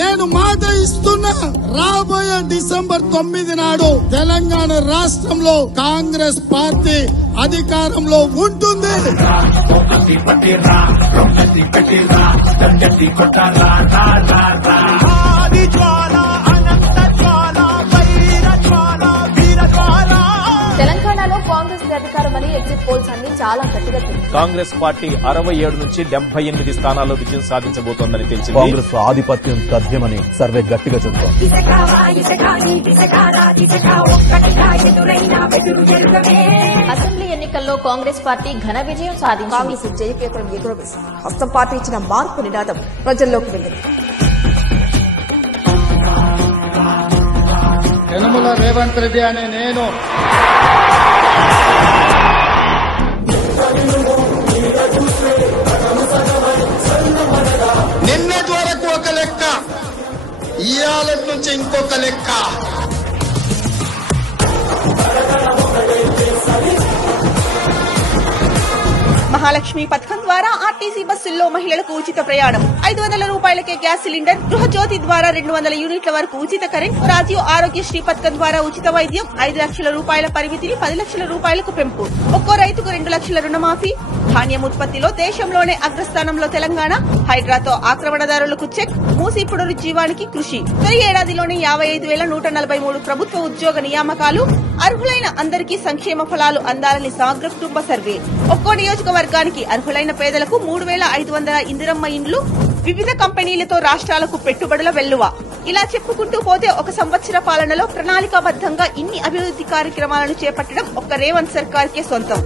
నేను మాట ఇస్తున్నా, రాబోయే డిసెంబర్ 9 నాడు తెలంగాణ రాష్ట్రంలో కాంగ్రెస్ పార్టీ అధికారంలో ఉంటుంది. తెలంగాణలో కాంగ్రెస్ అధికారమని ఎగ్జిట్ పోల్స్ అన్ని చాలా గట్టిగా కాంగ్రెస్ పార్టీ 67 నుంచి 78 స్థానాల్లో విజయం సాధించబోతోందని తెలిసింది. కాంగ్రెస్ ఆధిపత్యం తథ్యమని సర్వే గట్టిగా చెబుతోంది. అసెంబ్లీ ఎన్నికల్లో కాంగ్రెస్ పార్టీ ఘన విజయం సాధించింది. కాంగ్రెస్ జయకేతనం ఎగురవేసింది. హస్తం పార్టీ ఇచ్చిన మార్పు నినాదం ప్రజల్లోకి వెళ్ళింది. యనమల రేవంత్ రెడ్డి అనే నేను నిన్నటి వరకు ఒక లెక్క, ఇవాళ నుంచి ఇంకొక లెక్క. మహాలక్ష్మి పథకం ద్వారా ఆర్టీసీ బస్సుల్లో మహిళలకు ఉచిత ప్రయాణం, 500 రూపాయలకే గ్యాస్ సిలిండర్, గృహజ్యోతి ద్వారా 200 యూనిట్ల వరకు ఉచిత కరెంట్, రాజీవ్ ఆరోగ్యశ్రీ పథకం ద్వారా ఉచిత వైద్యం, 5 లక్షల రూపాయల పరిమితిని 10 లక్షల రూపాయలకు పెంపు, ఒక్కో రైతుకు 2 లక్షల రుణమాఫీ, ధాన్యం ఉత్పత్తిలో దేశంలోనే అగ్రస్థానంలో తెలంగాణ, హైడ్రాతో ఆక్రమణదారులకు చెక్, మూసీ పునరుజ్జీవానికి కృషి, తొలి ఏడాదిలోనే 55,143 ప్రభుత్వ ఉద్యోగ నియామకాలు, అర్హులైన అందరికీ సంక్షేమ ఫలాలు అందాలని సమగ్ర కుటుంబ సర్వే, ఒక్కో నియోజకవర్గానికి అర్హులైన పేదలకు 3,500 ఇందిరమ్మ ఇండ్లు, వివిధ కంపెనీలతో రాష్ట్రాలకు పెట్టుబడుల వెల్లువ. ఇలా చెప్పుకుంటూ పోతే ఒక సంవత్సర పాలనలో ప్రణాళికాబద్దంగా ఇన్ని అభివృద్ధి కార్యక్రమాలను చేపట్టడం ఒక్క రేవంత్ సర్కార్కే సొంతం.